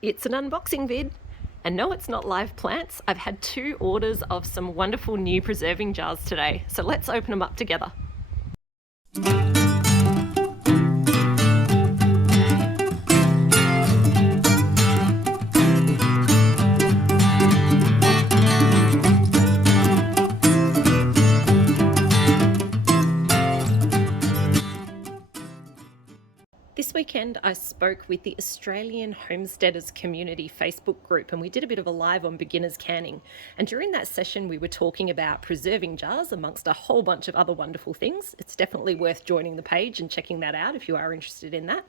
It's an unboxing vid. And no, it's not live plants. I've had 2 orders of some wonderful new preserving jars today. So let's open them up together. This weekend I spoke with the Australian Homesteaders Community Facebook group, and we did a bit of a live on beginners canning. And during that session we were talking about preserving jars amongst a whole bunch of other wonderful things. It's definitely worth joining the page and checking that out if you are interested in that.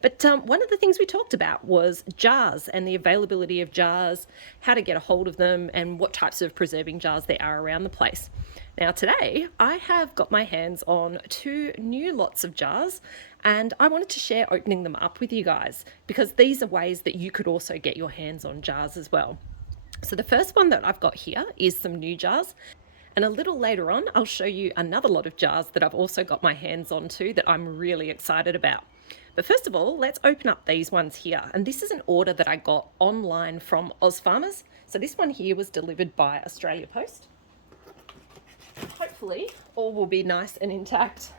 But one of the things we talked about was jars and the availability of jars, how to get a hold of them, and what types of preserving jars there are around the place. Now today I have got my hands on 2 new lots of jars, and I wanted to share opening them up with you guys because these are ways that you could also get your hands on jars as well. So the first one that I've got here is some new jars, and a little later on I'll show you another lot of jars that I've also got my hands on too that I'm really excited about. But first of all, let's open up these ones here, and this is an order that I got online from OzFarmers. So this one here was delivered by Australia Post. Hopefully all will be nice and intact.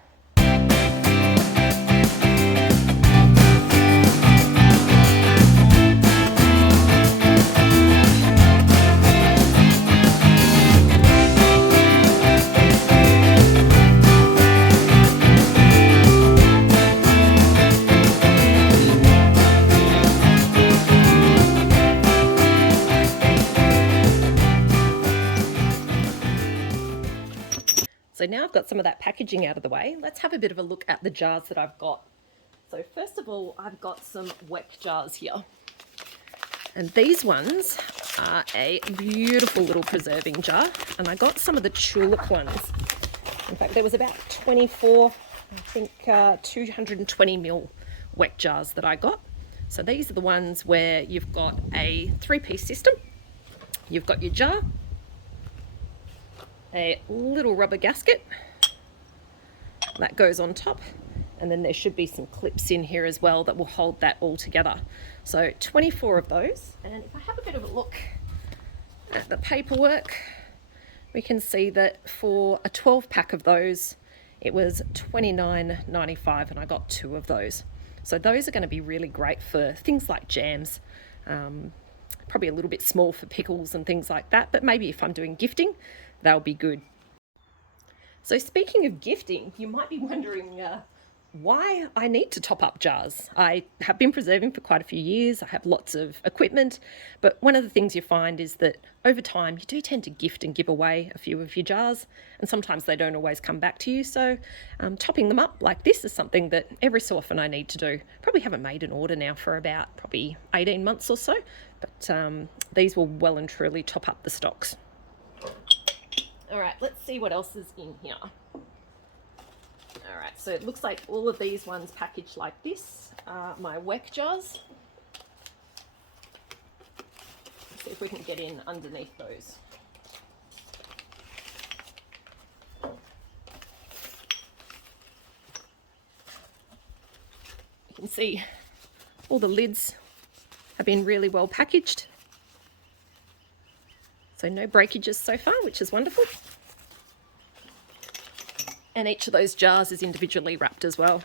So now I've got some of that packaging out of the way, let's have a bit of a look at the jars that I've got. So first of all, I've got some weck jars here. And these ones are a beautiful little preserving jar. And I got some of the tulip ones. In fact, there was about 24, I think 220 ml weck jars that I got. So these are the ones where you've got a 3-piece system. You've got your jar, a little rubber gasket that goes on top, and then there should be some clips in here as well that will hold that all together. So 24 of those, and if I have a bit of a look at the paperwork, we can see that for a 12 pack of those it was $29.95, and I got 2 of those. So those are going to be really great for things like jams, probably a little bit small for pickles and things like that, but maybe if I'm doing gifting, they'll be good. So speaking of gifting, you might be wondering why I need to top up jars. I have been preserving for quite a few years. I have lots of equipment, but one of the things you find is that over time you do tend to gift and give away a few of your jars, and sometimes they don't always come back to you. So topping them up like this is something that every so often I need to do. Probably haven't made an order now for about probably 18 months or so, but these will well and truly top up the stocks. All right, let's see what else is in here. All right, so it looks like all of these ones packaged like this are my weck jars. Let's see if we can get in underneath those. You can see all the lids have been really well packaged. So no breakages so far, which is wonderful. And each of those jars is individually wrapped as well.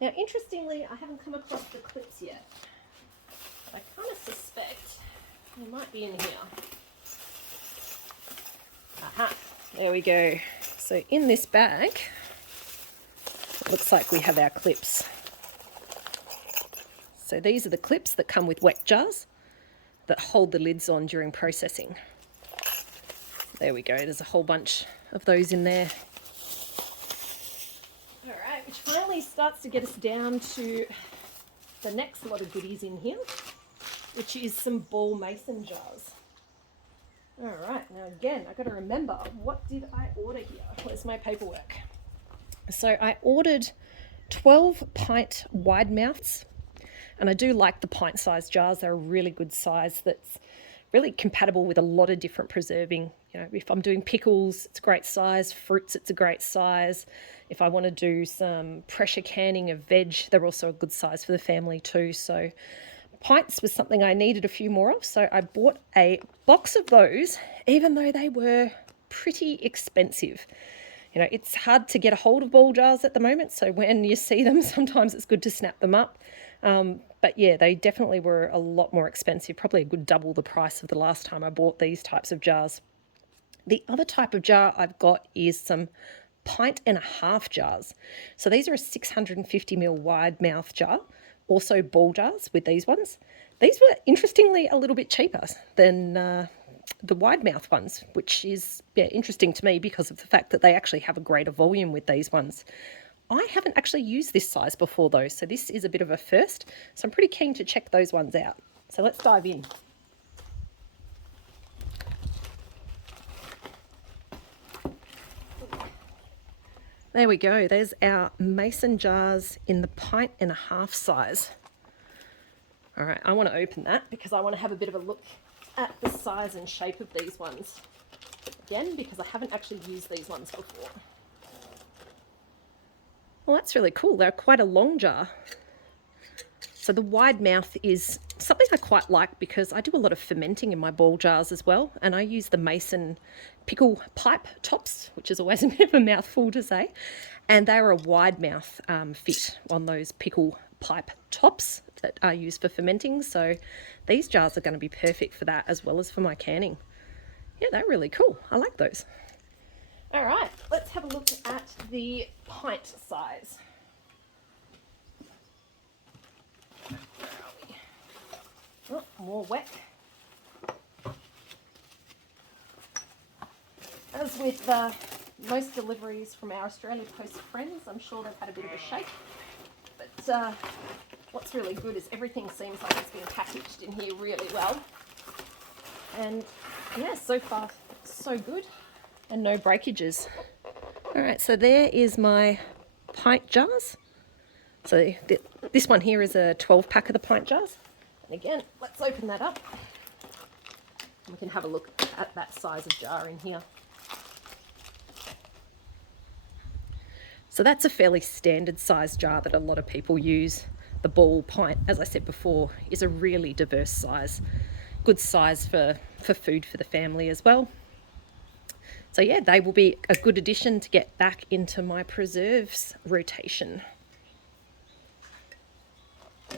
Now, interestingly, I haven't come across the clips yet. I kind of suspect they might be in here. Aha, there we go. So in this bag, it looks like we have our clips. So these are the clips that come with weck jars that hold the lids on during processing. There we go, there's a whole bunch of those in there. All right, which finally starts to get us down to the next lot of goodies in here, which is some ball mason jars. All right, now again, I've got to remember, what did I order here? Where's my paperwork? So I ordered 12 pint wide mouths. And I do like the pint-sized jars. They're a really good size that's really compatible with a lot of different preserving. You know, if I'm doing pickles, it's a great size. Fruits, it's a great size. If I want to do some pressure canning of veg, they're also a good size for the family too. So pints was something I needed a few more of, so I bought a box of those, even though they were pretty expensive. You know, it's hard to get a hold of ball jars at the moment, so when you see them, sometimes it's good to snap them up. But yeah, they definitely were a lot more expensive, probably a good double the price of the last time I bought these types of jars. The other type of jar I've got is some 1.5 jars. So these are a 650ml wide mouth jar, also ball jars with these ones. These were interestingly a little bit cheaper than the wide mouth ones, which is interesting to me because of the fact that they actually have a greater volume with these ones. I haven't actually used this size before though, so this is a bit of a first. So I'm pretty keen to check those ones out. So let's dive in. There we go. There's our mason jars in the 1.5 size. All right, I want to open that because I want to have a bit of a look at the size and shape of these ones. Again, because I haven't actually used these ones before. Well, that's really cool. They're quite a long jar. So the wide mouth is something I quite like because I do a lot of fermenting in my ball jars as well. And I use the mason pickle pipe tops, which is always a bit of a mouthful to say. And they're a wide mouth fit on those pickle pipe tops that are used for fermenting. So these jars are going to be perfect for that as well as for my canning. Yeah, they're really cool. I like those. All right, let's have a look at the pint size. Where are we? Oh, more weck. As with most deliveries from our Australia Post friends, I'm sure they've had a bit of a shake. But what's really good is everything seems like it's been packaged in here really well. And yeah, so far so good and no breakages. All right, so there is my pint jars. So this one here is a 12 pack of the pint jars. And again, let's open that up. We can have a look at that size of jar in here. So that's a fairly standard size jar that a lot of people use. The ball pint, as I said before, is a really diverse size. Good size for food for the family as well. So yeah, they will be a good addition to get back into my preserves rotation.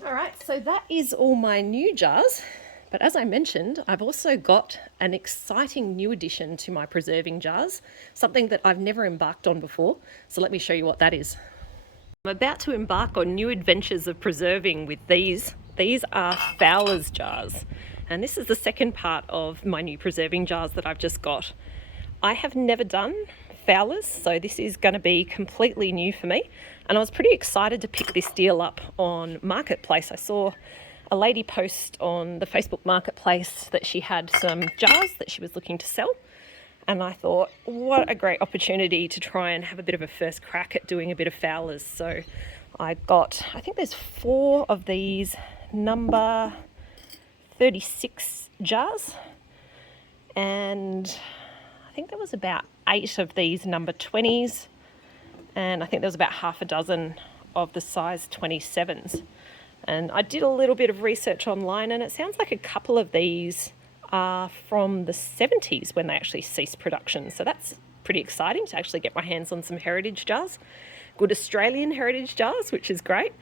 All right, so that is all my new jars. But as I mentioned, I've also got an exciting new addition to my preserving jars, something that I've never embarked on before. So let me show you what that is. I'm about to embark on new adventures of preserving with these. These are Fowlers jars. And this is the second part of my new preserving jars that I've just got. I have never done Fowlers, so this is going to be completely new for me. And I was pretty excited to pick this deal up on Marketplace. I saw a lady post on the Facebook Marketplace that she had some jars that she was looking to sell. And I thought, what a great opportunity to try and have a bit of a first crack at doing a bit of Fowlers. So I got, I think there's 4 of these number 36 jars. And I think there was about 8 of these number 20s. And I think there was about half a dozen of the size 27s. And I did a little bit of research online, and it sounds like a couple of these are from the 70s when they actually ceased production. So that's pretty exciting to actually get my hands on some heritage jars. Good Australian heritage jars, which is great.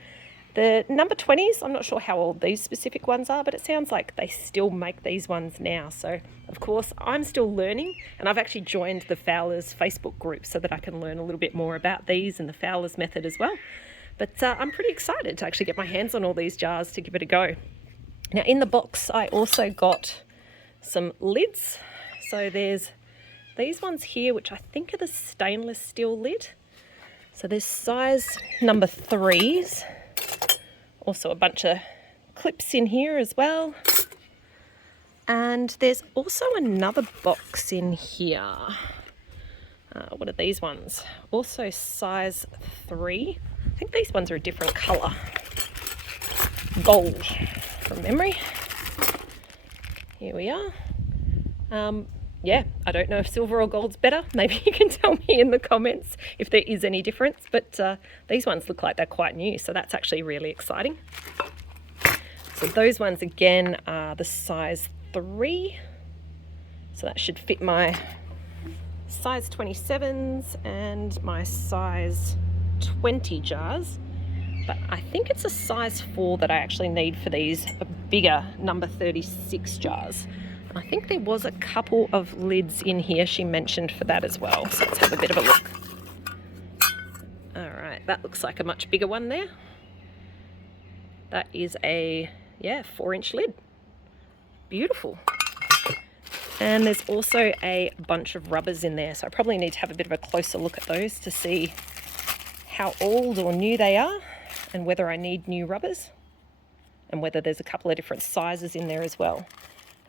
The number 20s, I'm not sure how old these specific ones are, but it sounds like they still make these ones now. So, of course, I'm still learning, and I've actually joined the Fowlers Facebook group so that I can learn a little bit more about these and the Fowlers method as well. But I'm pretty excited to actually get my hands on all these jars to give it a go. Now, in the box, I also got some lids. So there's these ones here, which I think are the stainless steel lid. So there's size number 3s. Also a bunch of clips in here as well. And there's also another box in here. What are these ones? Also size 3. I think these ones are a different colour. Gold from memory. Here we are. yeah, I don't know if silver or gold's better. Maybe you can tell me in the comments if there is any difference, but these ones look like they're quite new, so that's actually really exciting. So those ones again are the size 3, so that should fit my size 27s and my size 20 jars, but I think it's a size 4 that I actually need for these bigger number 36 jars. I think there was a couple of lids in here she mentioned for that as well, so let's have a bit of a look. All right, that looks like a much bigger one there. That is a, yeah, 4-inch lid. Beautiful. And there's also a bunch of rubbers in there, so I probably need to have a bit of a closer look at those to see how old or new they are and whether I need new rubbers and whether there's a couple of different sizes in there as well.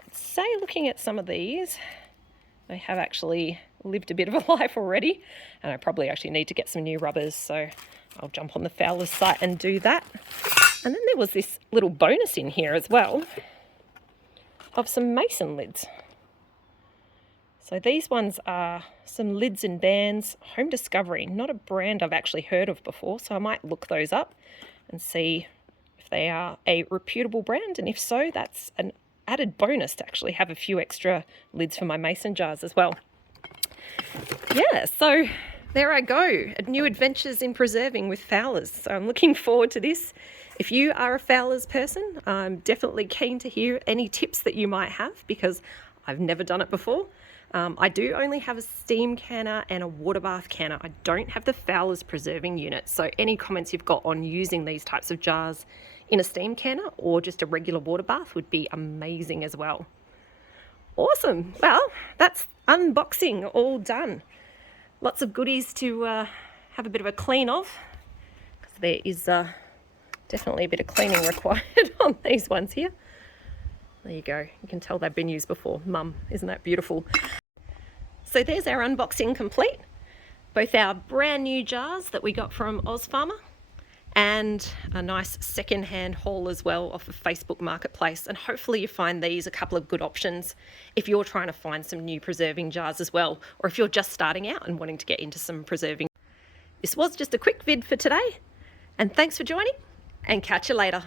I'd say looking at some of these, they have actually lived a bit of a life already, and I probably actually need to get some new rubbers, so I'll jump on the Fowlers site and do that. And then there was this little bonus in here as well of some mason lids. So these ones are some lids and bands, Home Discovery, not a brand I've actually heard of before, so I might look those up and see if they are a reputable brand, and if so, that's an added bonus to actually have a few extra lids for my mason jars as well. Yeah, so there I go, new adventures in preserving with Fowlers. So I'm looking forward to this. If you are a Fowlers person, I'm definitely keen to hear any tips that you might have, because I've never done it before. I do only have a steam canner and a water bath canner. I don't have the Fowlers preserving unit. So any comments you've got on using these types of jars in a steam canner or just a regular water bath would be amazing as well. Awesome. Well, that's unboxing all done. Lots of goodies to have a bit of a clean of, because there is definitely a bit of cleaning required on these ones here. There you go. You can tell they've been used before. Mum, isn't that beautiful? So there's our unboxing complete. Both our brand new jars that we got from OzFarmer and a nice second-hand haul as well off of Facebook Marketplace. And hopefully you find these a couple of good options if you're trying to find some new preserving jars as well, or if you're just starting out and wanting to get into some preserving. This was just a quick vid for today, and thanks for joining, and catch you later.